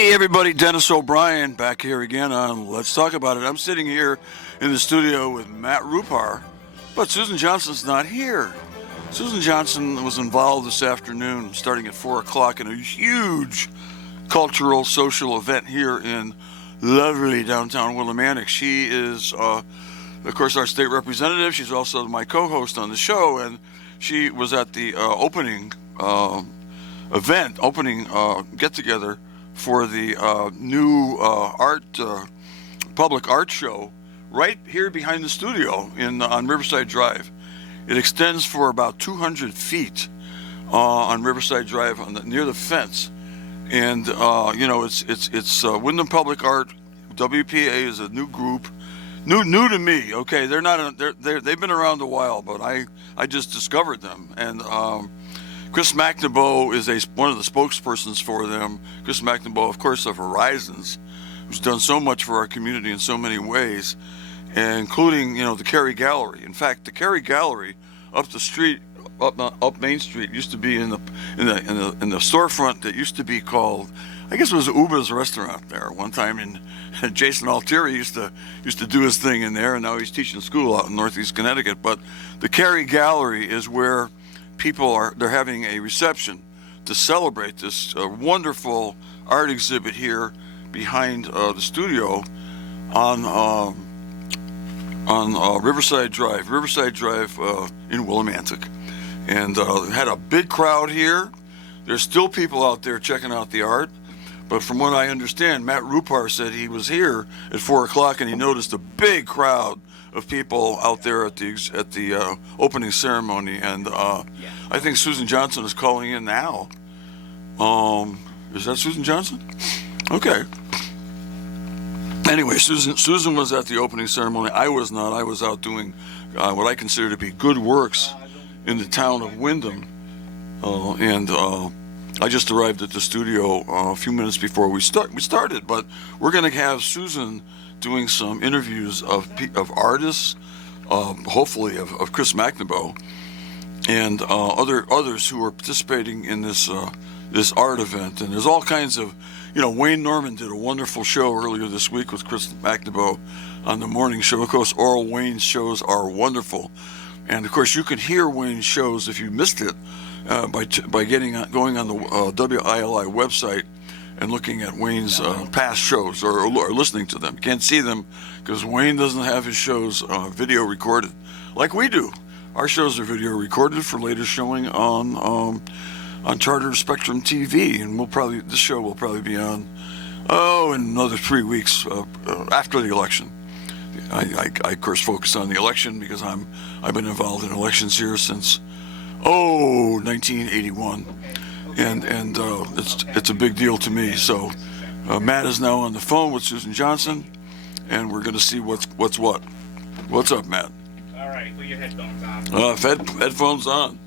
Hey everybody, Dennis O'Brien back here again on Let's Talk About It. I'm sitting here in the studio with Matt Rupar, but Susan Johnson's not here. Susan Johnson was involved this afternoon starting at 4 o'clock in a huge cultural social event here in lovely downtown Willimantic. She is, of course, our state representative. She's also my co-host on the show, and she was at the opening get-together for the new public art show right here behind the studio on Riverside Drive. It extends for about 200 feet on Riverside Drive near the fence, and it's Wyndham Public Art. WPA is a new group, new to me. Okay, they've been around a while, but I just discovered them, and Chris McNaboe is one of the spokespersons for them. Chris McNaboe, of course, of Horizons, who's done so much for our community in so many ways, including, the Cary Gallery. In fact, the Cary Gallery up the street, up Main Street, used to be in the storefront that used to be called, I guess it was Uba's restaurant there one time, and Jason Altieri used to do his thing in there, and now he's teaching school out in Northeast Connecticut. But the Cary Gallery is where they're having a reception to celebrate this wonderful art exhibit here behind the studio on Riverside Drive in Willimantic, and had a big crowd here. There's still people out there checking out the art, but from what I understand, Matt Rupar said he was here at 4 o'clock and he noticed a big crowd of people out there at the opening ceremony, and I think Susan Johnson is calling in now. Is that Susan Johnson? Okay. Anyway, Susan was at the opening ceremony. I was not. I was out doing what I consider to be good works in the town of Wyndham, and I just arrived at the studio a few minutes before we started. But we're going to have Susan doing some interviews of artists, hopefully of Chris McNaboe, and others who are participating in this art event. And there's all kinds of, Wayne Norman did a wonderful show earlier this week with Chris McNaboe on the morning show. Of course, all Wayne's shows are wonderful, and of course you can hear Wayne's shows if you missed it by going on the WILI website and looking at Wayne's past shows or listening to them. You can't see them because Wayne doesn't have his shows video recorded like we do. Our shows are video recorded for later showing on Charter Spectrum TV, and this show will probably be on in another 3 weeks after the election. I of course focus on the election because I've been involved in elections here since 1981. And it's a big deal to me. So Matt is now on the phone with Susan Johnson, and we're going to see what's what. What's up, Matt? All right, put your headphones on. Headphones on.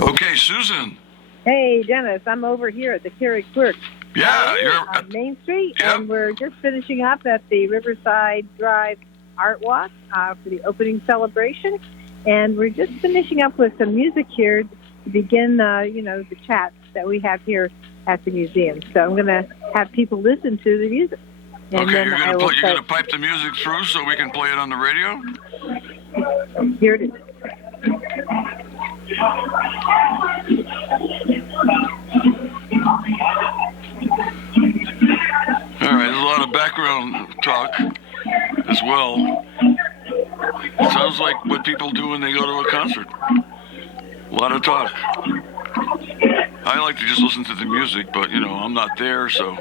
Okay, Susan. Hey, Dennis. I'm over here at the Cary Quirk. Yeah, you're on Main Street, yep. And we're just finishing up at the Riverside Drive Art Walk for the opening celebration. And we're just finishing up with some music here to begin, the chats that we have here at the museum. So I'm going to have people listen to the music. And okay, you're going to pipe the music through so we can play it on the radio? Here it is. All right, there's a lot of background talk as well. It sounds like what people do when they go to a concert. A lot of talk. I like to just listen to the music, but, I'm not there, so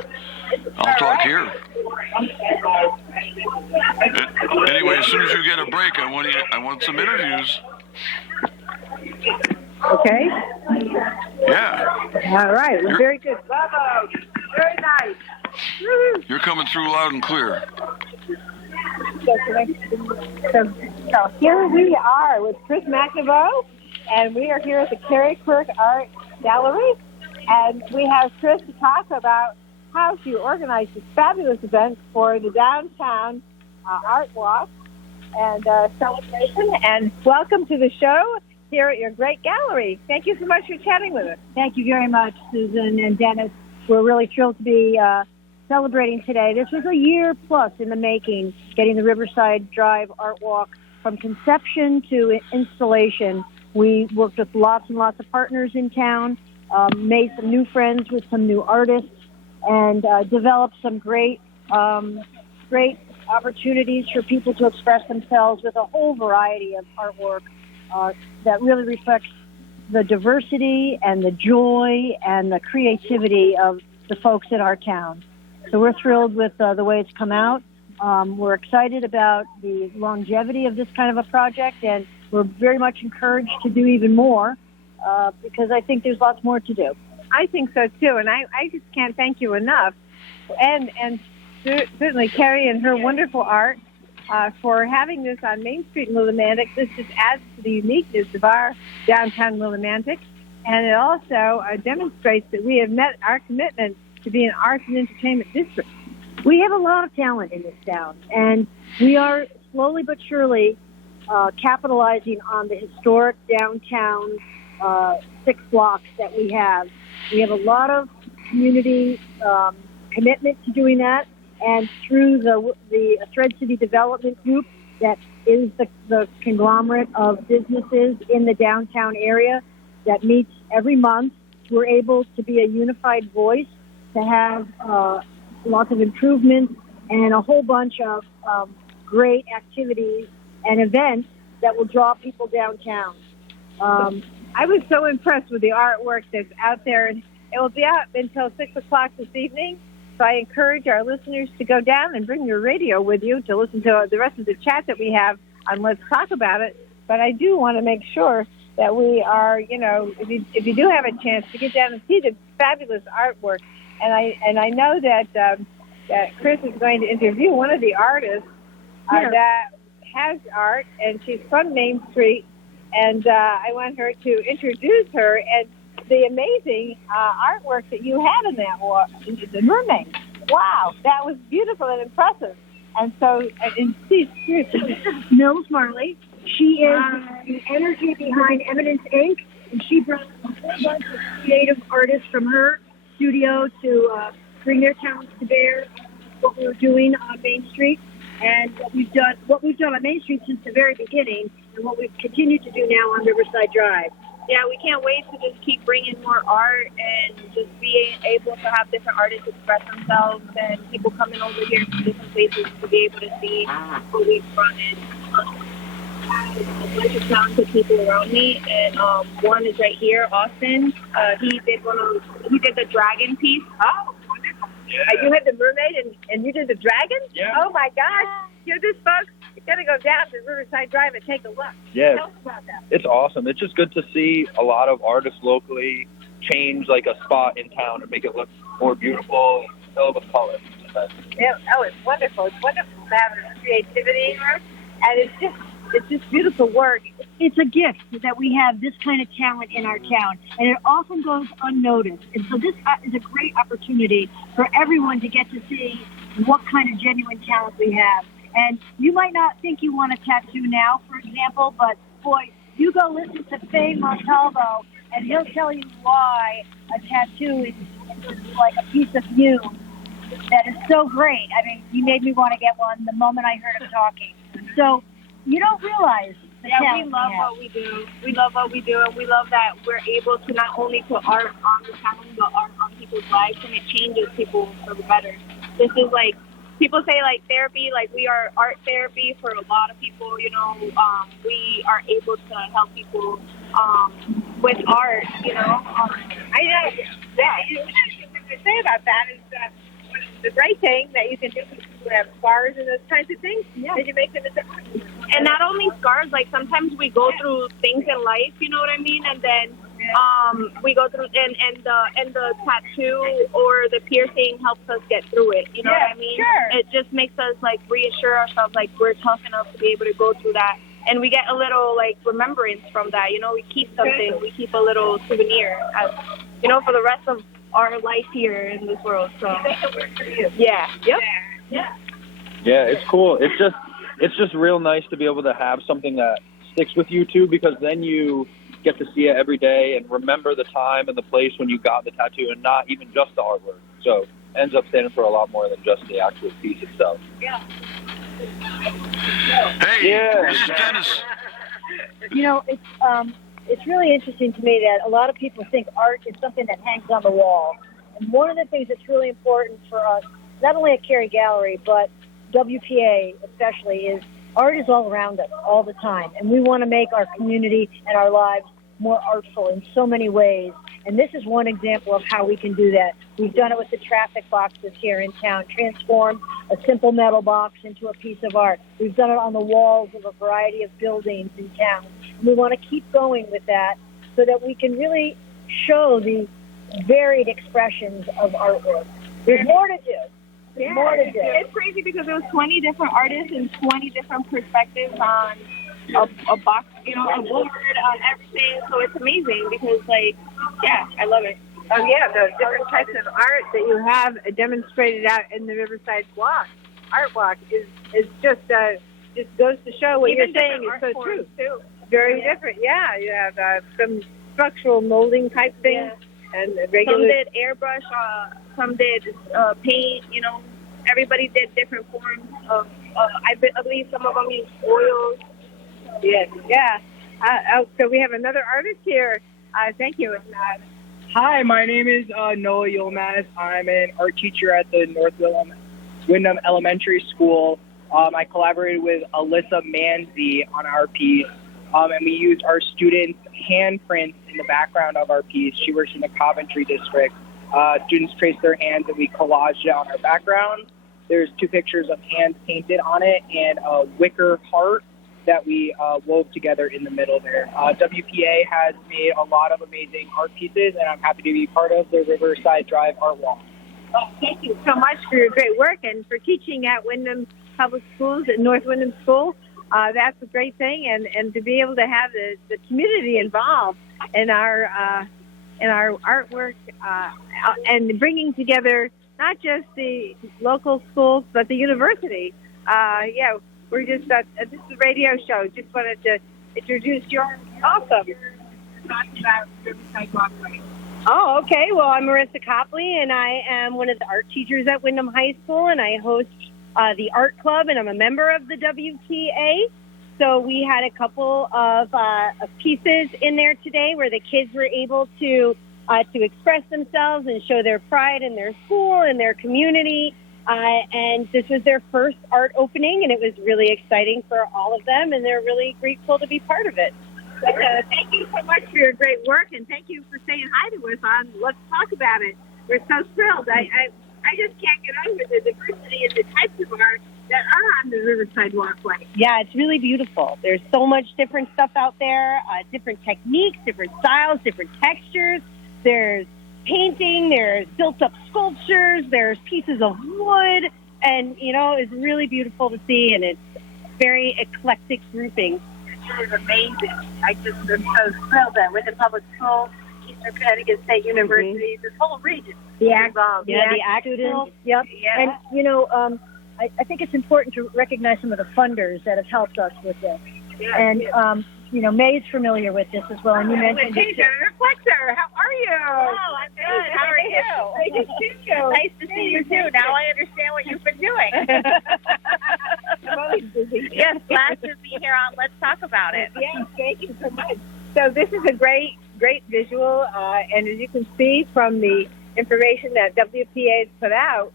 I'll talk here. Anyway, as soon as you get a break, I want some interviews. Okay. Yeah. All right. Well, very good. Bravo. Very nice. Woo. You're coming through loud and clear. So here we are with Chris McNaboe, and we are here at the Cary Quirk Art Gallery, and we have Chris to talk about how to organize this fabulous event for the downtown art walk and celebration. And welcome to the show. here at your great gallery. Thank you so much for chatting with us. Thank you very much, Susan and Dennis. We're really thrilled to be celebrating today. This was a year plus in the making, getting the Riverside Drive Art Walk from conception to installation. We worked with lots and lots of partners in town, made some new friends with some new artists, and developed some great opportunities for people to express themselves with a whole variety of artwork that really reflects the diversity and the joy and the creativity of the folks in our town. So we're thrilled with the way it's come out. We're excited about the longevity of this kind of a project, and we're very much encouraged to do even more because I think there's lots more to do. I think so too, and I just can't thank you enough. And certainly Carrie and her wonderful art for having this on Main Street in Willimantic. This just adds to the uniqueness of our downtown Willimantic, and it also demonstrates that we have met our commitment to be an arts and entertainment district. We have a lot of talent in this town, and we are slowly but surely capitalizing on the historic downtown 6 blocks that we have. We have a lot of community commitment to doing that, and through the Thread City Development Group, that is the conglomerate of businesses in the downtown area that meets every month, we're able to be a unified voice, to have lots of improvements and a whole bunch of great activities and events that will draw people downtown. I was so impressed with the artwork that's out there, and it will be out until 6 o'clock this evening. So I encourage our listeners to go down and bring your radio with you to listen to the rest of the chat that we have on Let's Talk About It. But I do want to make sure that we are, if you do have a chance to get down and see the fabulous artwork. And I know that Chris is going to interview one of the artists that has art, and she's from Main Street. And I want her to introduce her and the amazing artwork that you had in that the mermaid. Wow, that was beautiful and impressive. And so, this is Mills Marley. She is the energy behind Eminence Inc., and she brought a whole bunch of creative artists from her studio to bring their talents to bear. What we were doing on Main Street, and what we've done on Main Street since the very beginning, and what we've continued to do now on Riverside Drive. Yeah, we can't wait to just keep bringing more art and just being able to have different artists express themselves and people coming over here from different places to be able to see what we've brought in. I have a bunch of talented people around me, and one is right here, Austin. He did the dragon piece. Oh, wonderful. You had the mermaid and you did the dragon? Yeah. Oh, my gosh. Hear this, folks? You got to go down to Riverside Drive and take a look. Yeah, Tell us about that. it's awesome. It's just good to see a lot of artists locally change like a spot in town and make it look more beautiful and fill with color. Yeah, it's wonderful. It's wonderful to have this creativity, and it's just beautiful work. It's a gift that we have this kind of talent in our town, and it often goes unnoticed. And so this is a great opportunity for everyone to get to see what kind of genuine talent we have. And you might not think you want a tattoo now, for example, but boy, you go listen to Faye Montalvo, and he'll tell you why a tattoo is like a piece of you that is so great. I mean, you made me want to get one the moment I heard him talking. So you don't realize the talent we love what we do. We love what we do, and we love that we're able to not only put art on the town, but art on people's lives, and it changes people for the better. This is like, people say like therapy, like we are art therapy for a lot of people, we are able to help people with art, I know. Yeah, what to say about that is the great thing that you can do for people who have scars and those kinds of things, is you make them into art. And not only scars, like sometimes we go through things in life, you know what I mean? And then we go through, and the tattoo or the piercing helps us get through it, you know what I mean? Sure. It just makes us like reassure ourselves like we're tough enough to be able to go through that. And we get a little like remembrance from that, we keep something, we keep a little souvenir as, for the rest of our life here in this world. So yeah. Yep. Yeah. Yeah, it's cool. It's just real nice to be able to have something that sticks with you too, because then you get to see it every day and remember the time and the place when you got the tattoo, and not even just the artwork. So it ends up standing for a lot more than just the actual piece itself. Hey, Yeah. this is Dennis. You know, it's really interesting to me that a lot of people think art is something that hangs on the wall. And one of the things that's really important for us, not only at Cary Gallery, but WPA especially, is art is all around us all the time. And we want to make our community and our lives more artful in so many ways. And this is one example of how we can do that. We've done it with the traffic boxes here in town, transformed a simple metal box into a piece of art. We've done it on the walls of a variety of buildings in town. And we want to keep going with that so that we can really show the varied expressions of artwork. There's more to do. There's more to do. It's crazy because there was 20 different artists and 20 different perspectives on a box, you know, a board, on everything. So it's amazing because, like, yeah, I love it. Oh yeah, the different types of art that you have demonstrated out in the Riverside Art Walk is just goes to show what Even you're saying is different so art true. forms, too. Very different. Yeah, you have some structural molding type things and regular. Some did airbrush, some did paint. You know, everybody did different forms of. I believe some of them used oils. Yes. Yeah. So we have another artist here. Thank you. Hi, my name is Noah Yilmaz. I'm an art teacher at the North Wyndham Elementary School. I collaborated with Alyssa Manzi on our piece, and we used our students' handprints in the background of our piece. She works in the Coventry district. Students traced their hands, and we collaged it on our background. There's 2 pictures of hands painted on it and a wicker heart that we wove together in the middle there. WPA has made a lot of amazing art pieces, and I'm happy to be part of the Riverside Drive Art Walk. Oh, thank you so much for your great work and for teaching at Wyndham Public Schools, at North Wyndham School. That's a great thing, and to be able to have the community involved in our artwork and bringing together not just the local schools but the university. We're just this is a radio show. Just wanted to introduce your awesome. Talking about Riverside Walkway. Oh, okay. Well, I'm Marissa Copley, and I am one of the art teachers at Wyndham High School, and I host the art club, and I'm a member of the WPA. So we had a couple of pieces in there today where the kids were able to express themselves and show their pride in their school and their community. And this was their first art opening, and it was really exciting for all of them, and they're really grateful to be part of it. Thank you so much for your great work, and thank you for saying hi to us on Let's Talk About It. We're so thrilled. I just can't get over the diversity and the types of art that are on the Riverside Walkway. Yeah, it's really beautiful. There's so much different stuff out there, different techniques, different styles, different textures. There's painting, there's built-up sculptures, there's pieces of wood, and, you know, it's really beautiful to see, and it's very eclectic grouping. It was amazing. I just am so thrilled that Wyndham Public Schools, Eastern Connecticut State University, this whole region The act, involved. Yeah, the act students. Yep. Yeah. And, you know, I think it's important to recognize some of the funders that have helped us with this. Yeah. And, you know, May's familiar with this as well, and you mentioned Hey, it. Jennifer Flexer, how are you? Oh, I'm good. How are you? Nice to see you. Nice to see you too. Now I understand what you've been doing. I'm always busy. Yes, glad to be here on Let's Talk About It. Yes, thank you so much. So this is a great visual, and as you can see from the information that WPA has put out,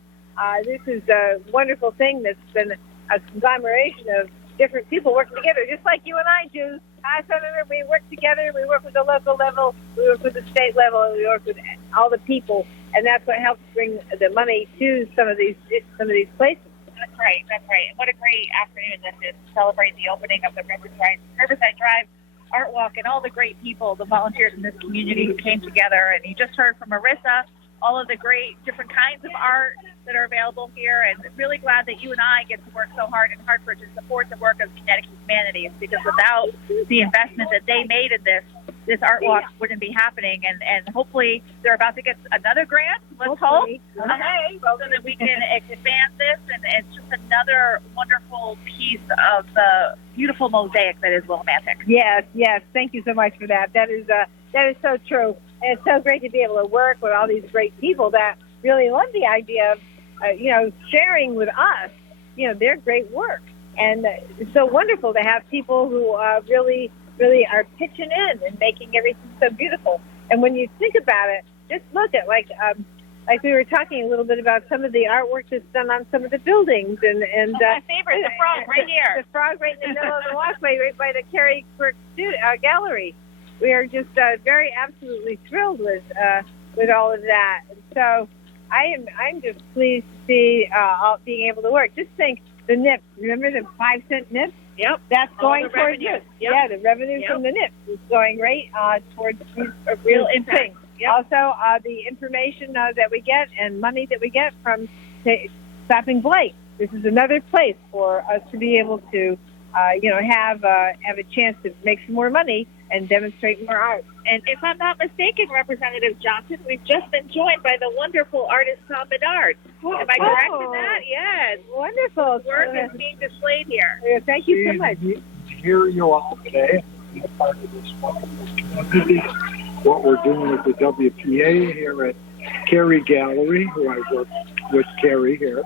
this is a wonderful thing that's been a conglomeration of different people working together, just like you and I do. Senator, we work together. We work with the local level. We work with the state level. We work with all the people, and that's what helps bring the money to some of these places. That's right. That's right. And what a great afternoon this is to celebrate the opening of the Riverside Drive Art Walk and all the great people, the volunteers in this community who came together. And you just heard from Marissa all of the great different kinds of art that are available here, and really glad that you and I get to work so hard in Hartford to support the work of Connecticut Humanities, because without the investment that they made in this, this art walk wouldn't be happening. And hopefully they're about to get another grant, let's hope, Hopefully. so that we can expand this. And it's just another wonderful piece of the beautiful mosaic that is Willimantic. Yes, yes. Thank you so much for that. That is so true. And it's so great to be able to work with all these great people that really love the idea of, sharing with us, their great work. And it's so wonderful to have people who really, really are pitching in and making everything so beautiful. And when you think about it, just look at like we were talking a little bit about some of the artwork that's done on some of the buildings. And my favorite, the frog right here. The frog right in the middle of the walkway, right by the Carrie Quirk Gallery. We are just very absolutely thrilled with all of that. And so I'm just pleased to see all being able to work. Just think, the NIPS. Remember the 5-cent NIPS? Yep. That's going the towards revenue. this. Yep. Yeah, the revenue from the NIPS is going right towards these real impact. Yep. Also, the information that we get and money that we get from stopping blight. This is another place for us to be able to, have a chance to make some more money and demonstrate more art. And if I'm not mistaken, Representative Johnson, we've just been joined by the wonderful artist Tom Bedard. Am I correct in that? Yes. Wonderful. His work is being displayed here. Thank you so much. Hear you all today. Be a part of this wonderful community. What we're doing with the WPA here at Carrie Gallery, who I work with Carrie here.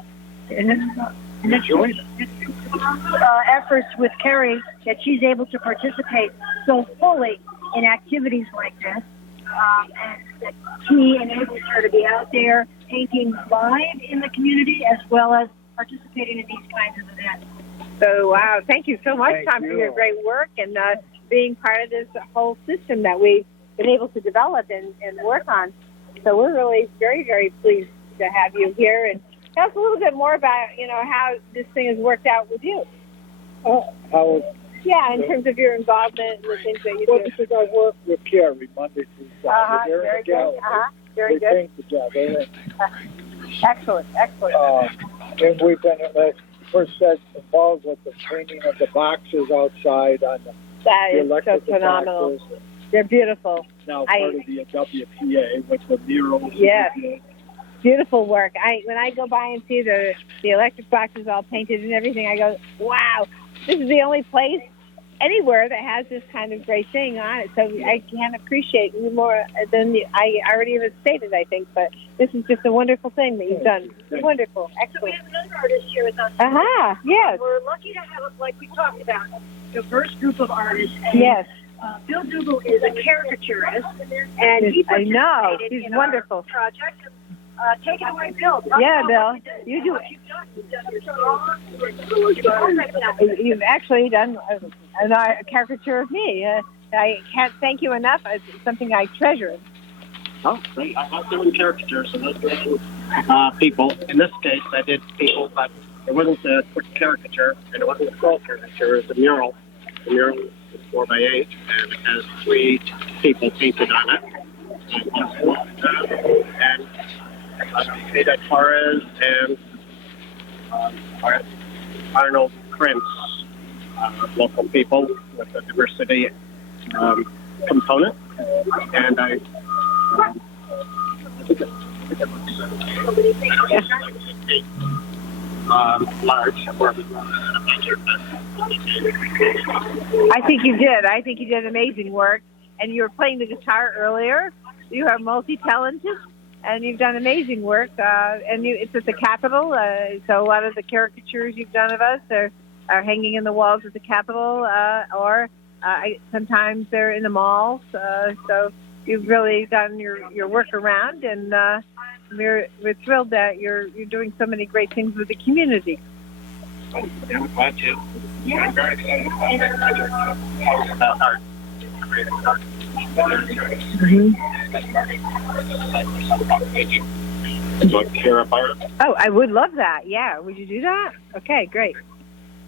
Enjoy Efforts with Carrie that she's able to participate so fully in activities like this. And that he enables her to be out there painting live in the community as well as participating in these kinds of events. So, wow, thank you so much, Thank Tom, for you. your great work and being part of this whole system that we've been able to develop and work on. So we're really very, very pleased to have you here. And tell us a little bit more about, how this thing has worked out with you. Yeah, in terms of your involvement and the things that you do. Because I work with Carrie Monday through Friday here in Very the good. gallery. Very We good. paint together. Excellent. And we've been, like first said, involved with the painting of the boxes outside on the That is so electrical phenomenal. boxes. They're beautiful. Now part of the WPA with the murals. Yes. Beautiful work. When I go by and see the electric boxes all painted and everything, I go, wow, this is the only place anywhere that has this kind of great thing on it. So I can't appreciate you more than I already have stated, I think. But this is just a wonderful thing that you've done. Wonderful. So we Excellent. have another artist here with us. Yes. We're lucky to have, like we talked about, a diverse group of artists. And, Yes. Bill Dougal is a caricaturist, and he I know. participated He's in wonderful. our project. Take it away, Bill. Yeah, Bill. You do it. You've actually done a caricature of me. I can't thank you enough. It's something I treasure. Oh, great. I love doing caricatures and illustrating people. In this case, I did people, but it wasn't a quick caricature, and it wasn't a full caricature. It was a mural. The mural is 4x8, and it has 3 people painted on it. And Ada Torres and Arnold Krantz, local people with a diversity component. And I think it looks large. I think you did. I think you did amazing work. And you were playing the guitar earlier. You are multi-talented, and you've done amazing work. It's at the Capitol, so a lot of the caricatures you've done of us are hanging in the walls at the Capitol, or sometimes they're in the malls. So you've really done your work around, and we're thrilled that you're doing so many great things with the community. Yeah, I'm glad to. Yeah. I'm very excited about art. Oh, I would love that. Yeah, would you do that? Okay, great.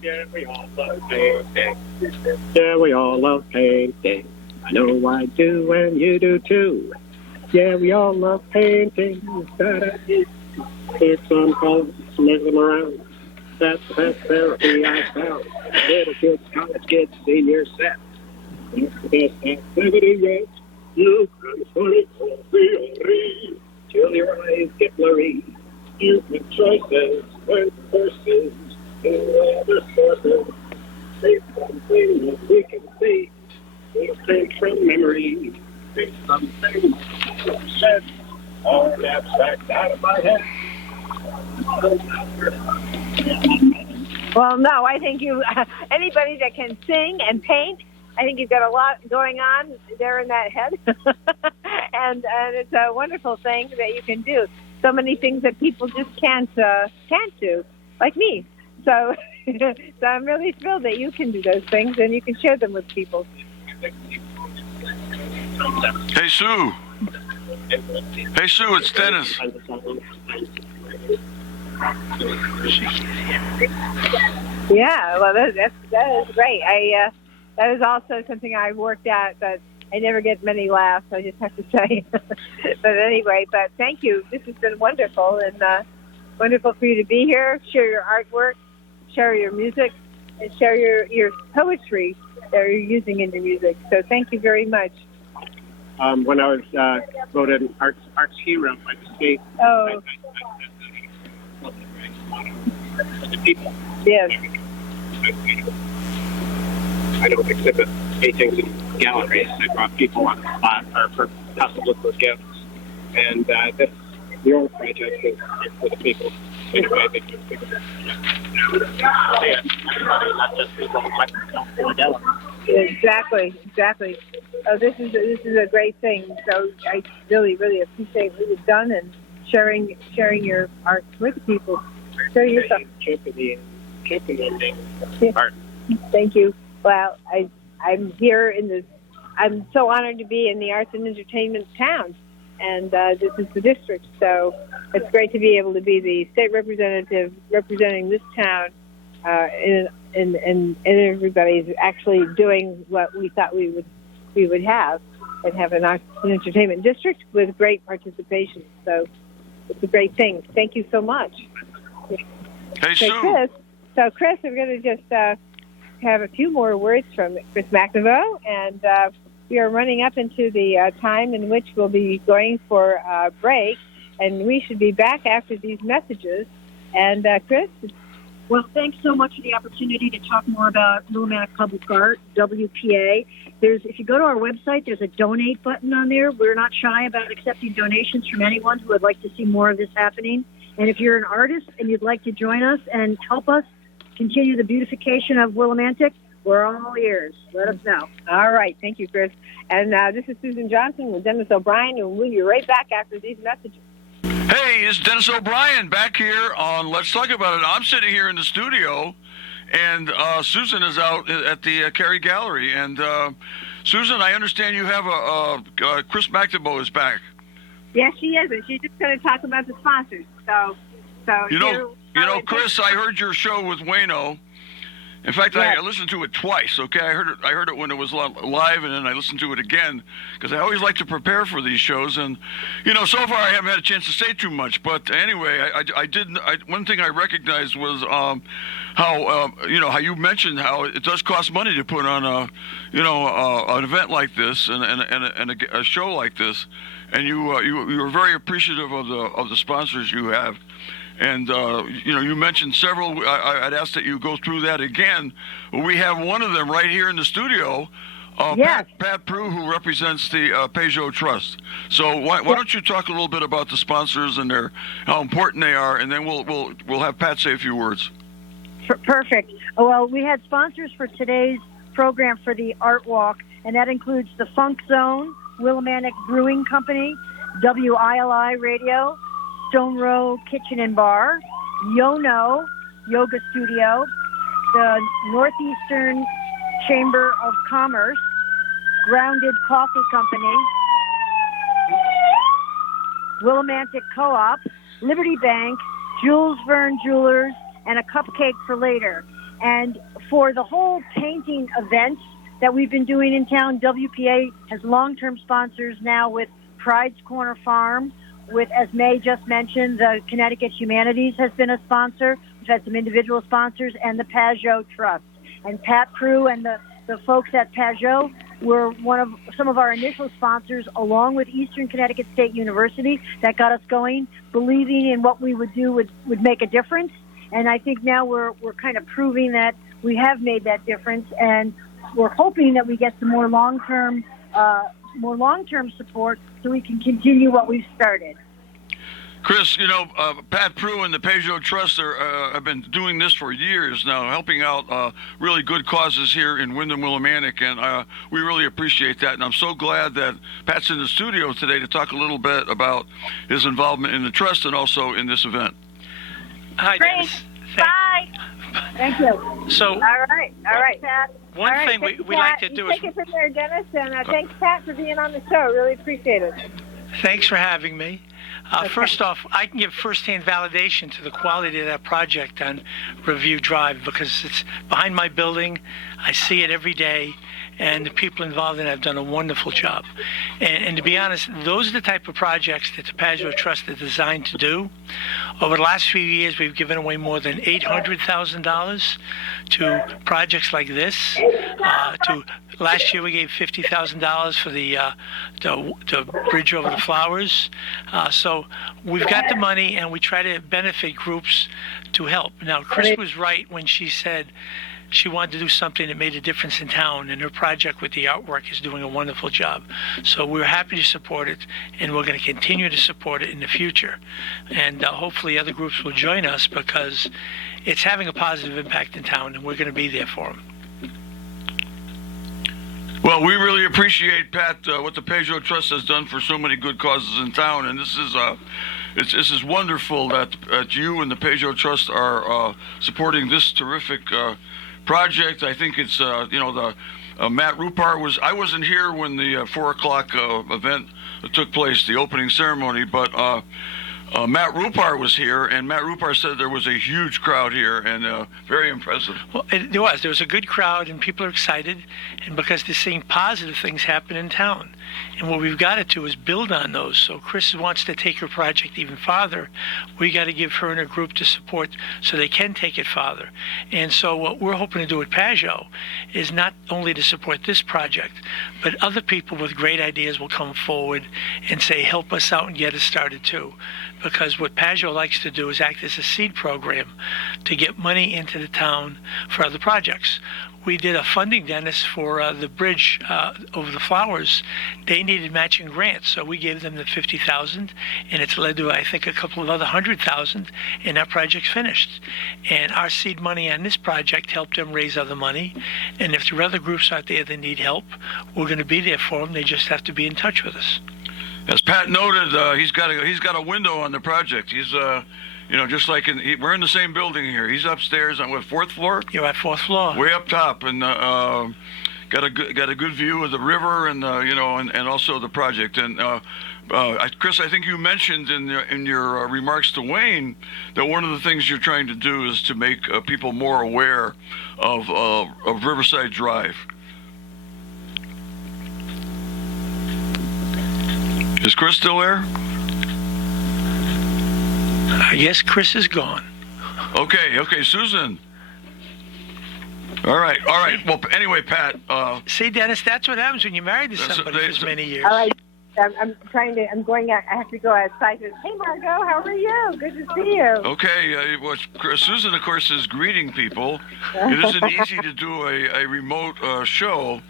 Yeah, we all love painting. Yeah, we all love painting. I know I do, and you do too. Yeah, we all love painting. It's fun, called sniffing around. That's the best therapy I found. Little kids, college kids, senior set. It's the best activity yet. You can study all theory till your eyes get blurry. You can choices with verses in other sources. Say something that we can see. We'll take from memory. Say something said. All abstract out of my head. Well, no, I think you, anybody that can sing and paint, I think you've got a lot going on there in that head. and it's a wonderful thing that you can do. So many things that people just can't do, like me. So, so I'm really thrilled that you can do those things and you can share them with people. Hey, Sue. Hey, Sue, it's Dennis. Yeah, well, that is great. That is also something I worked at, but I never get many laughs, I just have to say. But anyway, but thank you. This has been wonderful, and wonderful for you to be here, share your artwork, share your music, and share your poetry that you're using in your music. So thank you very much. When I was voted arts hero by the state, Oh, the people. yes. I don't exhibit paintings in galleries. I brought people on the spot or for us to look for gifts. And this mural project is for the people. Anyway, they can figure it out. Everybody, not just people like Philadelphia. Exactly. Oh, this is a great thing. So I really, really appreciate what you've done and sharing your art with people. Share your stuff. Championing art. Thank you. Well, I'm here I'm so honored to be in the arts and entertainment town, and this is the district. So it's great to be able to be the state representative representing this town, and everybody's actually doing what we thought we would have, and have an arts and entertainment district with great participation. So it's a great thing. Thank you so much. Hey, Sue. Chris, we're going to just have a few more words from Chris McNamara, and we are running up into the time in which we'll be going for a break, and we should be back after these messages. And Chris? Well, thanks so much for the opportunity to talk more about Willimantic Public Art, WPA. If you go to our website, there's a donate button on there. We're not shy about accepting donations from anyone who would like to see more of this happening. And if you're an artist and you'd like to join us and help us continue the beautification of Willimantic, we're all ears. Let us know. All right. Thank you, Chris. And this is Susan Johnson with Dennis O'Brien, and we'll be right back after these messages. Hey, it's Dennis O'Brien back here on Let's Talk About It. I'm sitting here in the studio, and Susan is out at the Cary Gallery. And Susan, I understand you have Chris McNamara is back. Yes, she is, and she's just going to talk about the sponsors. So you know, Chris, I heard your show with Wayno. In fact, yes. I listened to it twice. Okay, I heard it when it was live, and then I listened to it again because I always like to prepare for these shows. And so far I haven't had a chance to say too much. But anyway, I did. One thing I recognized was how you mentioned how it does cost money to put on an event like this and a show like this, and you were very appreciative of the sponsors you have. And, you mentioned several. I'd ask that you go through that again. We have one of them right here in the studio, yes. Pat Prue, who represents the Peugeot Trust. So why don't you talk a little bit about the sponsors and how important they are, and then we'll have Pat say a few words. Perfect. Well, we had sponsors for today's program for the Art Walk, and that includes the Funk Zone, Willimantic Brewing Company, WILI Radio, Stone Row Kitchen and Bar, Yono Yoga Studio, the Northeastern Chamber of Commerce, Grounded Coffee Company, Willimantic Co-op, Liberty Bank, Jules Verne Jewelers, and a cupcake for later. And for the whole painting event that we've been doing in town, WPA has long-term sponsors now with Pride's Corner Farm, with, as May just mentioned, the Connecticut Humanities has been a sponsor. We've had some individual sponsors, and the Peugeot Trust. And Pat Prue and the folks at Peugeot were some of our initial sponsors, along with Eastern Connecticut State University, that got us going, believing in what we would do would make a difference. And I think now we're kind of proving that we have made that difference, and we're hoping that we get some more long-term support so we can continue what we've started. Chris, Pat Prue and the Peugeot Trust have been doing this for years now, helping out really good causes here in Windham Willimantic, and we really appreciate that. And I'm so glad that Pat's in the studio today to talk a little bit about his involvement in the trust and also in this event. Hi, Dennis. Bye. Thank you. So, All right, Pat. one All right, thing thanks, we Pat. like to do You is take it from there, Dennis, and thanks, Pat, for being on the show. Really appreciate it. thanks for having me. First off, I can give firsthand validation to the quality of that project on Review Drive because it's behind my building. I see it every day, and the people involved in it have done a wonderful job. And to be honest, those are the type of projects that the Peugeot Trust is designed to do. Over the last few years, we've given away more than $800,000 to projects like this. Last year, we gave $50,000 for the bridge over the flowers. So we've got the money, and we try to benefit groups to help. Now, Chris was right when she said she wanted to do something that made a difference in town, and her project with the artwork is doing a wonderful job. So we're happy to support it, and we're going to continue to support it in the future. And hopefully other groups will join us because it's having a positive impact in town, and we're going to be there for them. Well, we really appreciate, Pat, what the Peugeot Trust has done for so many good causes in town, and this is wonderful that you and the Peugeot Trust are supporting this terrific project. I think it's Matt Rupar I wasn't here when the 4 o'clock event took place, the opening ceremony, but Matt Rupar was here, and Matt Rupar said there was a huge crowd here, and very impressive. Well, there was a good crowd, and people are excited, and because they're seeing positive things happen in town. And what we've got to do is build on those. So Chris wants to take her project even farther. We got to give her and her group to support so they can take it farther. And so what we're hoping to do at Peugeot is not only to support this project, but other people with great ideas will come forward and say, help us out and get us started too. Because what Peugeot likes to do is act as a seed program to get money into the town for other projects. We did a funding, Dennis, for the bridge over the flowers. They needed matching grants, so we gave them the $50,000, and it's led to, I think, a couple of other $100,000, and that project's finished. And our seed money on this project helped them raise other money. And if there are other groups out there that need help, we're going to be there for them. They just have to be in touch with us. As Pat noted, he's got a window on the project. He's just like we're in the same building here. He's upstairs on what, 4th floor? You're at 4th floor. Way up top, and got a good view of the river, and and also the project. And Chris, I think you mentioned in your remarks to Wayne that one of the things you're trying to do is to make people more aware of Riverside Drive. Is Chris still there? I guess Chris is gone. Okay, Susan. All right. Well, anyway, Pat. See, Dennis, that's what happens when you're married to somebody for many years. All right. I'm going out. I have to go outside. Hey, Margot, how are you? Good to see you. Okay. Susan, of course, is greeting people. It isn't easy to do a remote show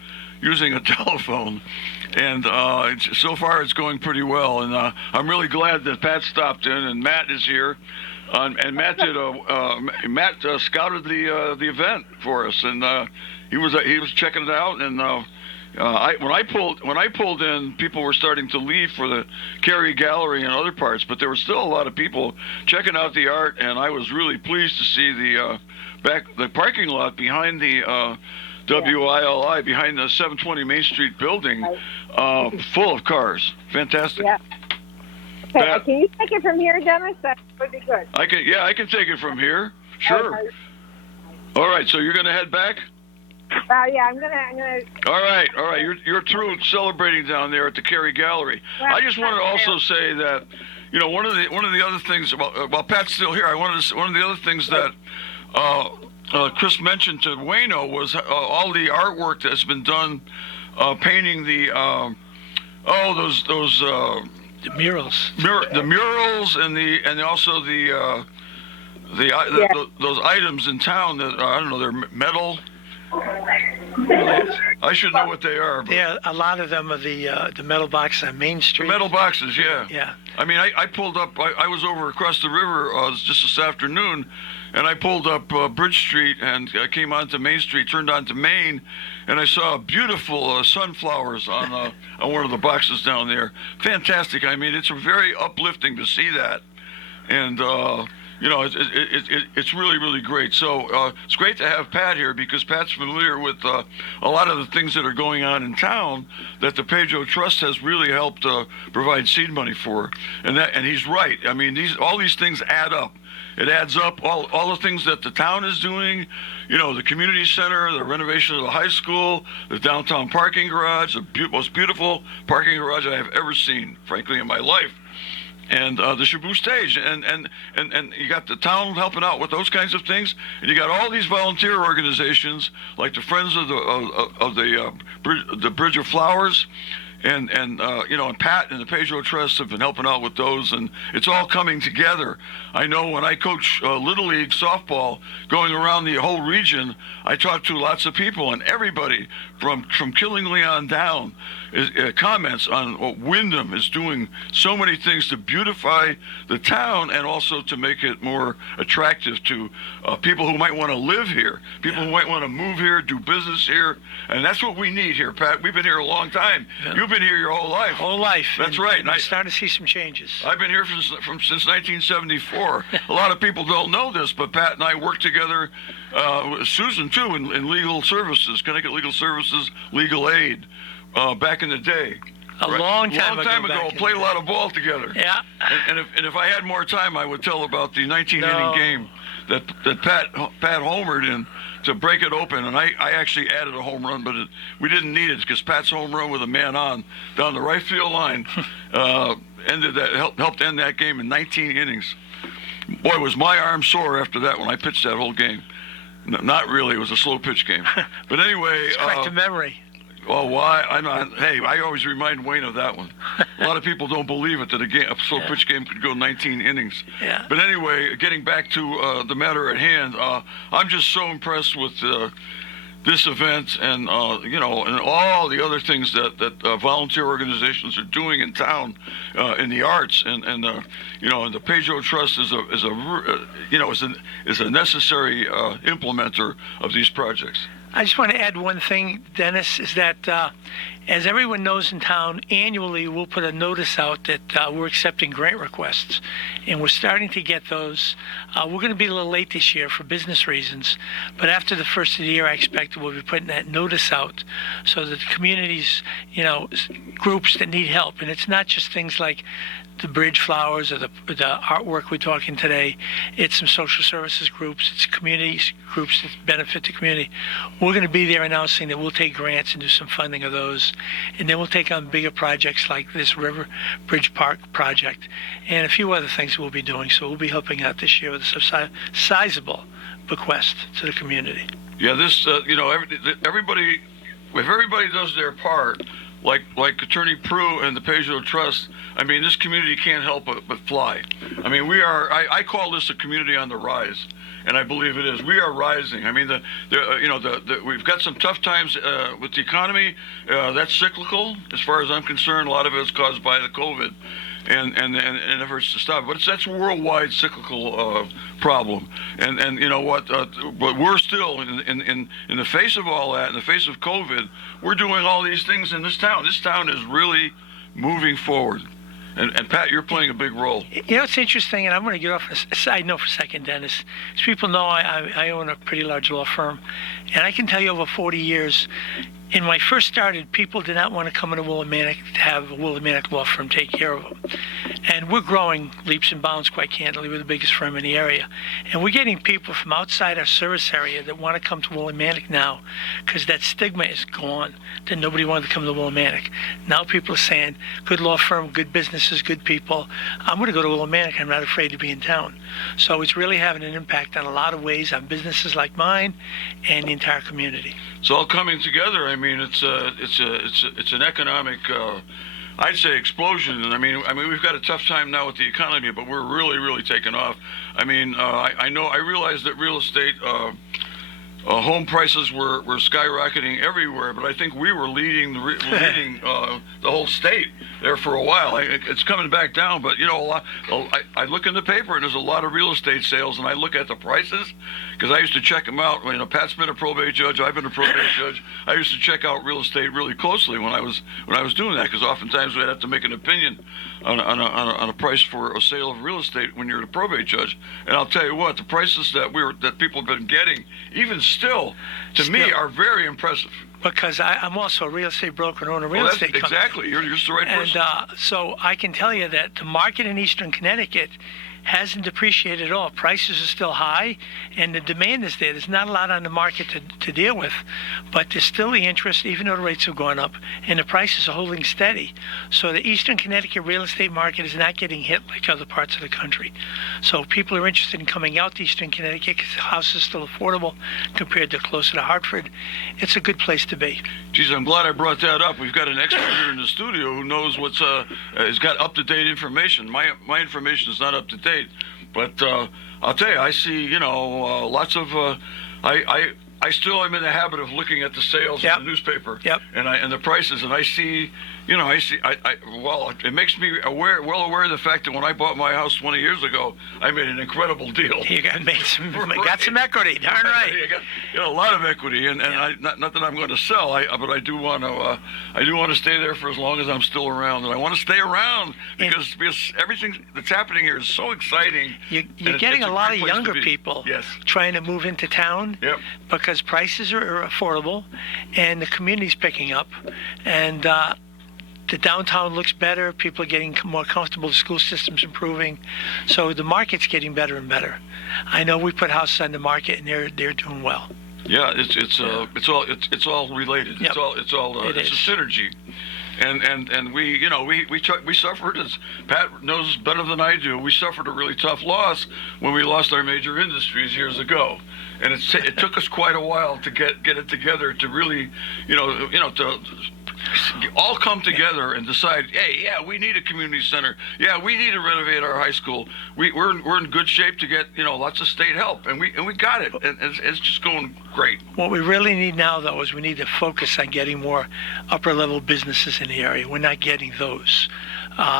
using a telephone. And so far, it's going pretty well. And I'm really glad that Pat stopped in, and Matt is here. And Matt did scouted the event for us, and he was checking it out. And when I pulled in, people were starting to leave for the Cary Gallery and other parts, but there were still a lot of people checking out the art. And I was really pleased to see the parking lot behind the WILI, behind the 720 Main Street building, full of cars. Fantastic. Yeah. Okay, can you take it from here, Dennis? That would be good. I can take it from here. Sure. All right, so you're going to head back? Yeah, I'm gonna. All right. You're through celebrating down there at the Cary Gallery. I just wanted to also say that, one of the other things while Pat's still here, one of the other things that Chris mentioned to Wayno was all the artwork that's been done painting the The murals. the murals and also those items in town that I don't know, they're metal. I should know what they are. But Yeah, a lot of them are the metal boxes on Main Street. the metal boxes, yeah. Yeah. I mean, I pulled up. I was over across the river just this afternoon, and I pulled up Bridge Street and I came onto Main Street, turned onto Main, and I saw beautiful sunflowers on one of the boxes down there. Fantastic. I mean, it's very uplifting to see that, and it's really, really great. So it's great to have Pat here because Pat's familiar with a lot of the things that are going on in town that the Pedro Trust has really helped provide seed money for. And he's right. I mean, all these things add up. It adds up. All the things that the town is doing, the community center, the renovation of the high school, the downtown parking garage, the most beautiful parking garage I have ever seen, frankly, in my life. And the Shaboo stage, and you got the town helping out with those kinds of things, and you got all these volunteer organizations like the Friends of the Bridge of Flowers, and Pat and the Pedro Trust have been helping out with those, and it's all coming together. I know when I coach Little League softball, going around the whole region, I talk to lots of people, and everybody from Killingly on down comments on what Wyndham is doing so many things to beautify the town and also to make it more attractive to people who might want to live here, people who might want to move here, do business here, and that's what we need here, Pat. We've been here a long time. Yeah. You've been here your whole life. Whole life. That's right. And I'm starting to see some changes. I've been here since 1974. A lot of people don't know this, but Pat and I worked together, Susan too, in legal services, Connecticut Legal Services, legal aid. Back in the day. A long time ago. Played a lot of ball together. Yeah. And if I had more time, I would tell about the 19-inning game that Pat homered in to break it open. And I actually added a home run, but we didn't need it because Pat's home run with a man on down the right field line helped end that game in 19 innings. Boy, was my arm sore after that when I pitched that whole game. No, not really. It was a slow pitch game. But anyway. It's quite a memory. Well, why? I always remind Wayne of that one. A lot of people don't believe it that a slow pitch game could go 19 innings. Yeah. But anyway, getting back to the matter at hand, I'm just so impressed with this event and and all the other things that volunteer organizations are doing in town in the arts and the Pedro Trust is a necessary implementer of these projects. I just want to add one thing, Dennis, is that as everyone knows in town, annually we'll put a notice out that we're accepting grant requests, and we're starting to get those. We're going to be a little late this year for business reasons, but after the first of the year, I expect we'll be putting that notice out so that the communities, groups that need help, and it's not just things like the bridge flowers or the artwork we're talking today. It's some social services groups, it's communities groups that benefit the community. We're going to be there announcing that we'll take grants and do some funding of those, and then we'll take on bigger projects like this River Bridge Park project and a few other things we'll be doing. So we'll be helping out this year with a sizable bequest to the community. Yeah, this everybody, if everybody does their part, like Attorney Prue and the Pedro Trust, I mean, this community can't help but fly. I mean, I call this a community on the rise, and I believe it is. We are rising. I mean, we've got some tough times with the economy. That's cyclical, as far as I'm concerned. A lot of it is caused by the COVID and efforts to stop. But that's a worldwide cyclical problem. And you know what? But we're still in the face of all that, in the face of COVID, we're doing all these things in this town. This town is really moving forward. And Pat, you're playing a big role. It's interesting, and I'm going to get off a side note for a second, Dennis. As people know, I own a pretty large law firm, and I can tell you over 40 years, when I first started, people did not want to come into Willimantic to have a Willimantic law firm take care of them. And we're growing leaps and bounds, quite candidly. We're the biggest firm in the area. And we're getting people from outside our service area that want to come to Willimantic now because that stigma is gone, that nobody wanted to come to Willimantic. Now people are saying, good law firm, good businesses, good people. I'm going to go to Willimantic. I'm not afraid to be in town. So it's really having an impact on a lot of ways on businesses like mine and the entire community. It's all coming together. I mean, it's an economic, I'd say, explosion. And I mean, we've got a tough time now with the economy, but we're really taking off. I mean, I realize that real estate. Home prices were skyrocketing everywhere, but I think we were leading the whole state there for a while. It's coming back down, but you know, I look in the paper and there's a lot of real estate sales, and I look at the prices because I used to check them out. You know, Pat's been a probate judge, I've been a probate judge. I used to check out real estate really closely when I was doing that, because oftentimes we'd have to make an opinion on a price for a sale of real estate when you're a probate judge. And I'll tell you what, the prices that people have been getting, even still, to me, are very impressive. Because I'm also a real estate broker and own a real estate company. Exactly. You're just the right person. And so I can tell you that the market in Eastern Connecticut hasn't depreciated at all. Prices are still high, and the demand is there. There's not a lot on the market to deal with, but there's still the interest, even though the rates have gone up, and the prices are holding steady. So the Eastern Connecticut real estate market is not getting hit like other parts of the country. So people are interested in coming out to Eastern Connecticut because the house is still affordable compared to closer to Hartford. It's a good place to be. Geez, I'm glad I brought that up. We've got an expert here in the studio who knows has got up-to-date information. My information is not up-to-date. But I'll tell you, I see, you know, lots of. I still am in the habit of looking at the sales in the newspaper and the prices, and I see, you know, well, it makes me aware of the fact that when I bought my house 20 years ago, I made an incredible deal. You got some equity, darn right. You know, a lot of equity, and not that I'm going to sell, but I do want to stay there for as long as I'm still around, and I want to stay around because everything that's happening here is so exciting. You're getting a lot of younger people trying to move into town because prices are affordable, and the community's picking up, and the downtown looks better. People are getting more comfortable. The school system's improving, so the market's getting better and better. I know we put houses on the market, and they're doing well. Yeah, it's all related. Yep. It's a synergy. And we suffered, as Pat knows better than I do, we suffered a really tough loss when we lost our major industries years ago, and it took us quite a while to get it together to really, to all come together and decide, hey, yeah, we need a community center. Yeah, we need to renovate our high school. We're in good shape to get lots of state help, and we got it, and it's just going great. What we really need now, though, is we need to focus on getting more upper level businesses in the area. We're not getting those.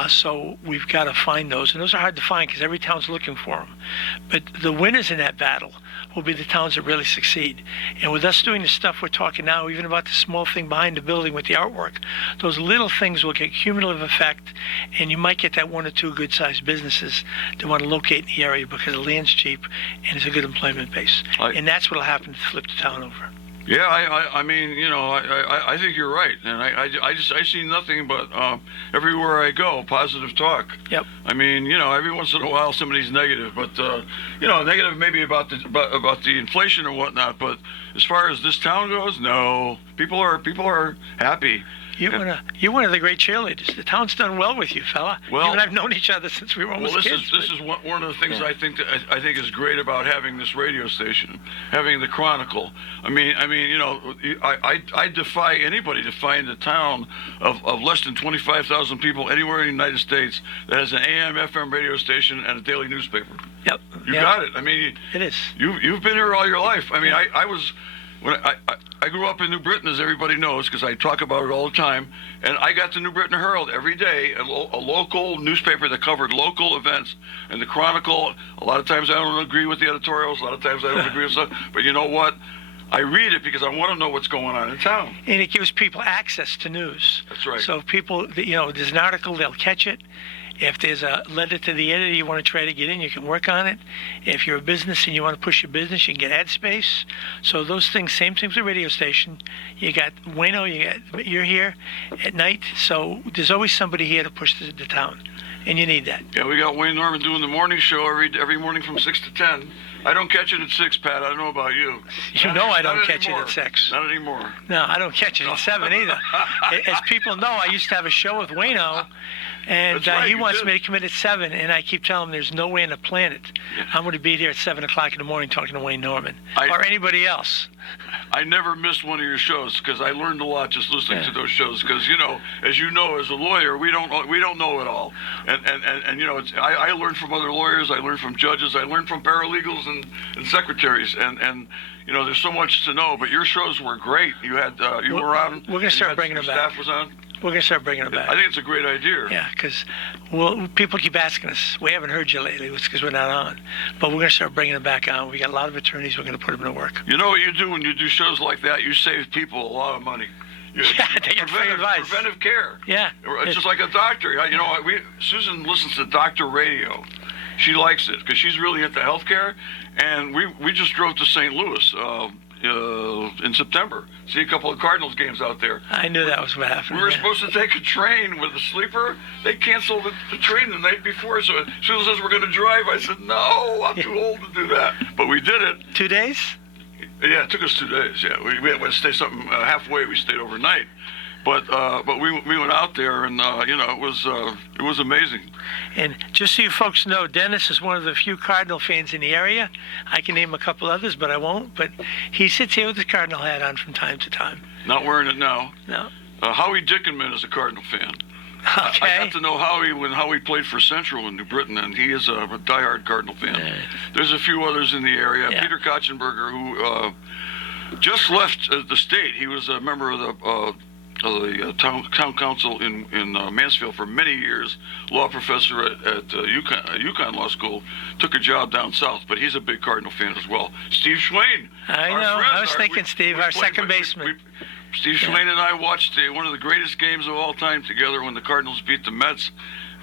So we've got to find those, and those are hard to find because every town's looking for them. But the winners in that battle will be the towns that really succeed. And with us doing the stuff we're talking now, even about the small thing behind the building with the artwork, those little things will get cumulative effect, and you might get that one or two good-sized businesses that want to locate in the area because the land's cheap and it's a good employment base. And that's what will happen to flip the town over. Yeah, I think you're right, and I see nothing but everywhere I go, positive talk. Yep. I mean, every once in a while somebody's negative, but negative maybe about the inflation or whatnot. But as far as this town goes, no, people are happy. You're one of the great cheerleaders. The town's done well with you, fella. Well, you and I've known each other since we were almost kids. This is one of the things I think is great about having this radio station, having the Chronicle. I mean, I defy anybody to find a town of less than 25,000 people anywhere in the United States that has an AM/FM radio station and a daily newspaper. Yep. You got it. I mean, it is. You've been here all your life. I mean, I grew up in New Britain, as everybody knows, because I talk about it all the time, and I got the New Britain Herald every day, a local newspaper that covered local events, and the Chronicle. A lot of times I don't agree with the editorials, a lot of times I don't agree with stuff, but you know what? I read it because I want to know what's going on in town. And it gives people access to news. That's right. So if people, there's an article, they'll catch it. If there's a letter to the editor you want to try to get in, you can work on it. If you're a business and you want to push your business, you can get ad space. So those things, same thing with the radio station. You got Wayno, you're here at night. So there's always somebody here to push the town. and you need that. Yeah, we got Wayne Norman doing the morning show every morning from 6 to 10. I don't catch it at 6, Pat. I don't know about you. You know I don't Not catch anymore. it at 6. Not anymore. No, I don't catch it at 7 either. As people know, I used to have a show with Wayno, and That's right, he you wants did. me to come in at 7, and I keep telling him there's no way on the planet I'm going to be there at 7 o'clock in the morning talking to Wayne Norman or anybody else. I never missed one of your shows because I learned a lot just listening to those shows. Because as you know, as a lawyer, we don't know it all, and I learned from other lawyers, I learned from judges, I learned from paralegals and secretaries, and there's so much to know. But your shows were great. You had you were on. We're going to start bringing them back. Staff was on. We're going to start bringing them back. I think it's a great idea. Yeah, because people keep asking us. We haven't heard you lately. It's because we're not on. But we're going to start bringing them back on. We got a lot of attorneys. We're going to put them to work. You know what you do when you do shows like that? You save people a lot of money. They get free advice. Preventive care. Yeah. It's just like a doctor. Susan listens to Doctor Radio. She likes it because she's really into healthcare. And we just drove to St. Louis in September. See a couple of Cardinals games out there. I knew that was what happened. We were supposed to take a train with a sleeper. They canceled the train the night before. So Susan says we're going to drive. I said, no, I'm too old to do that. But we did it. 2 days? Yeah, it took us 2 days. Yeah, we had to stay halfway. We stayed overnight, but we went out there, and it was amazing. And just so you folks know, Dennis is one of the few Cardinal fans in the area. I can name a couple others, but I won't. But he sits here with his Cardinal hat on from time to time. Not wearing it now. No. Howie Dickenman is a Cardinal fan. Okay. I got to know Howie when Howie played for Central in New Britain, and he is a diehard Cardinal fan. There's a few others in the area. Yeah. Peter Kotchenberger, who just left the state. He was a member of the town council in Mansfield for many years, law professor at UConn Law School, took a job down south, but he's a big Cardinal fan as well. Steve Schwein. I know. I was thinking, Steve, our second baseman. Steve Schwein and I watched one of the greatest games of all time together when the Cardinals beat the Mets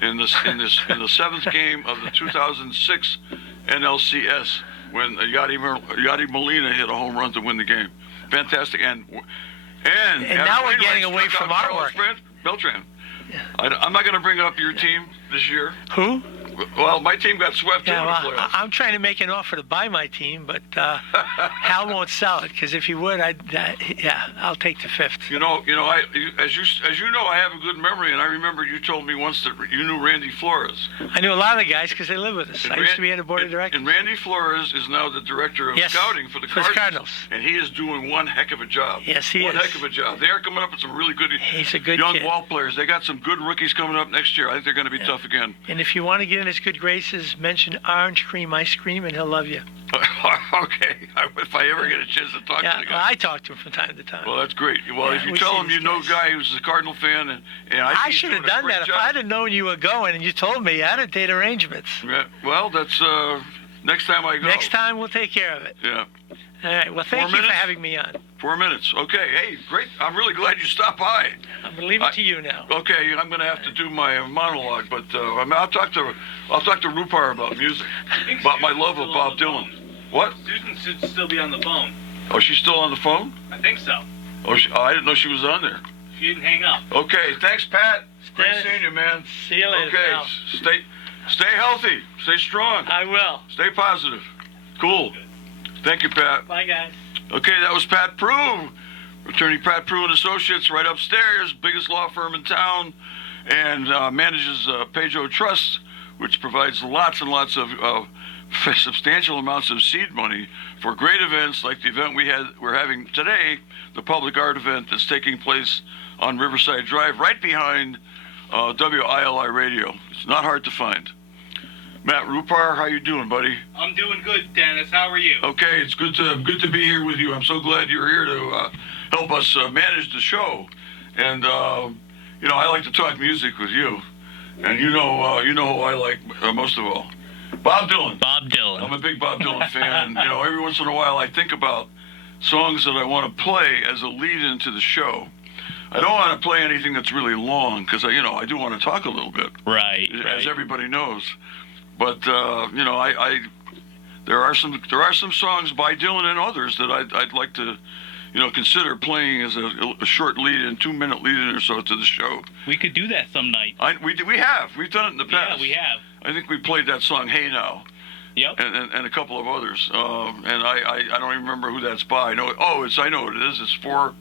in the seventh game of the 2006 NLCS when Yadi Molina hit a home run to win the game. Fantastic. And now we're getting away from artwork. Beltran. I'm not going to bring up your team this year. Who? Well, my team got swept in the playoffs. I'm trying to make an offer to buy my team, but Hal won't sell it because if he would, I'll take the fifth. As you know, I have a good memory, and I remember you told me once that you knew Randy Flores. I knew a lot of the guys because they live with us. I used to be on the board of directors. And Randy Flores is now the director of scouting for the Cardinals. And he is doing one heck of a job. Yes, he is. One heck of a job. They are coming up with some really good He's a good young kid. ball players. They got some good rookies coming up next year. I think they're going to be tough again. And if you want to get in his good graces, mention Orange Cream Ice Cream, and he'll love you. Okay. If I ever get a chance to talk to the guy. Well, I talk to him from time to time. Well, that's great. Well, if you tell him you know a guy who's a Cardinal fan, and I should have done that. If I'd have known you were going and you told me, I'd have made arrangements. Yeah, well, that's next time I go. Next time we'll take care of it. Yeah. All right. Well, thank you for having me on. 4 minutes. Okay. Hey, great. I'm really glad you stopped by. I'm going to leave it to you now. Okay. I'm going to have to do my monologue, but I'll talk to Rupar about music, about my love of Bob Dylan. What? Susan should still be on the phone. Oh, she's still on the phone? I think so. Oh, I didn't know she was on there. She didn't hang up. Okay. Thanks, Pat. Great seeing you, man. See you later. Okay. Pal. Stay healthy. Stay strong. I will. Stay positive. Cool. Thank you, Pat. Bye, guys. Okay, that was Pat Prue, attorney Pat Prue and Associates, right upstairs, biggest law firm in town, and manages Pedro Trust, which provides lots and lots of substantial amounts of seed money for great events like the event we're having today, the public art event that's taking place on Riverside Drive, right behind WILI Radio. It's not hard to find. Matt Rupar, how you doing, buddy? I'm doing good, Dennis. How are you? Okay, it's good to be here with you. I'm so glad you're here to help us manage the show. And I like to talk music with you. And you know who I like most of all, Bob Dylan. Bob Dylan. I'm a big Bob Dylan fan, and every once in a while I think about songs that I want to play as a lead into the show. I don't want to play anything that's really long because I do want to talk a little bit. Right. As everybody knows. But there are some songs by Dylan and others that I'd like to consider playing as a short lead-in, 2-minute lead-in or so to the show. We could do that some night. We have. We've done it in the past. Yeah, we have. I think we played that song, Hey Now. Yep. And a couple of others. And I don't even remember who that's by. I know what it is. It's four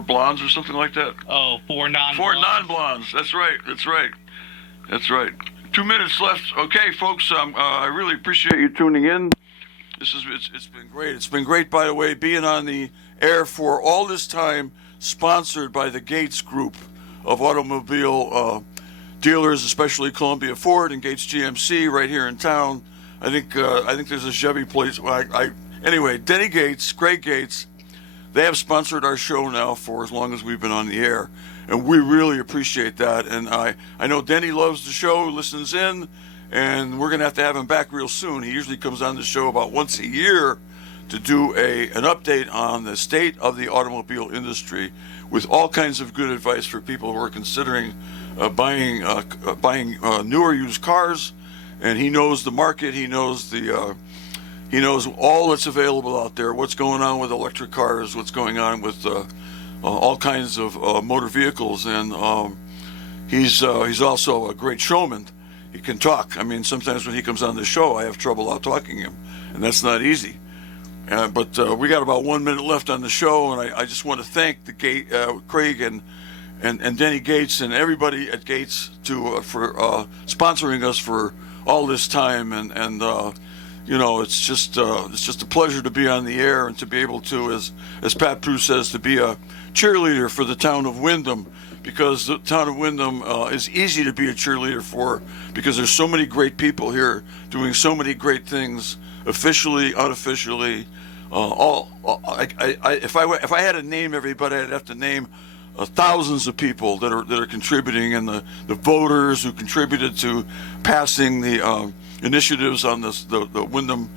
blondes or something like that. Oh, four non-blondes. Four non-blondes. That's right. 2 minutes left. Okay, folks, I really appreciate you tuning in. It's been great. It's been great, by the way, being on the air for all this time, sponsored by the Gates Group of automobile dealers, especially Columbia Ford and Gates GMC right here in town. I think there's a Chevy place. Anyway, Denny Gates, Craig Gates, they have sponsored our show now for as long as we've been on the air, and we really appreciate that. And I know Denny loves the show, listens in, and we're gonna have to have him back real soon. He usually comes on the show about once a year to do an update on the state of the automobile industry with all kinds of good advice for people who are considering buying newer used cars. And he knows the market. He knows he knows all that's available out there. What's going on with electric cars? What's going on with all kinds of motor vehicles? And he's also a great showman. He can talk. I mean, sometimes when he comes on the show, I have trouble out talking him, and that's not easy. But we got about 1 minute left on the show, and I just want to thank Craig and Denny Gates and everybody at Gates for sponsoring us for all this time. And it's just a pleasure to be on the air and to be able to, as Pat Prue says, to be a cheerleader for the town of Windham, because the town of Windham is easy to be a cheerleader for, because there's so many great people here doing so many great things, officially, unofficially. If I had to name everybody, I'd have to name thousands of people that are contributing, and the voters who contributed to passing the initiatives on the Windham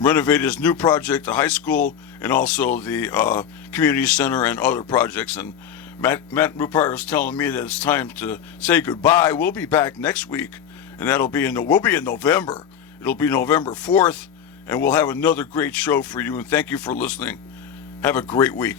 Renovators new project, the high school, and also the community center and other projects. And Matt Rupert is telling me that it's time to say goodbye. We'll be back next week, and we'll be in November. It'll be November 4th, and we'll have another great show for you. And thank you for listening. Have a great week.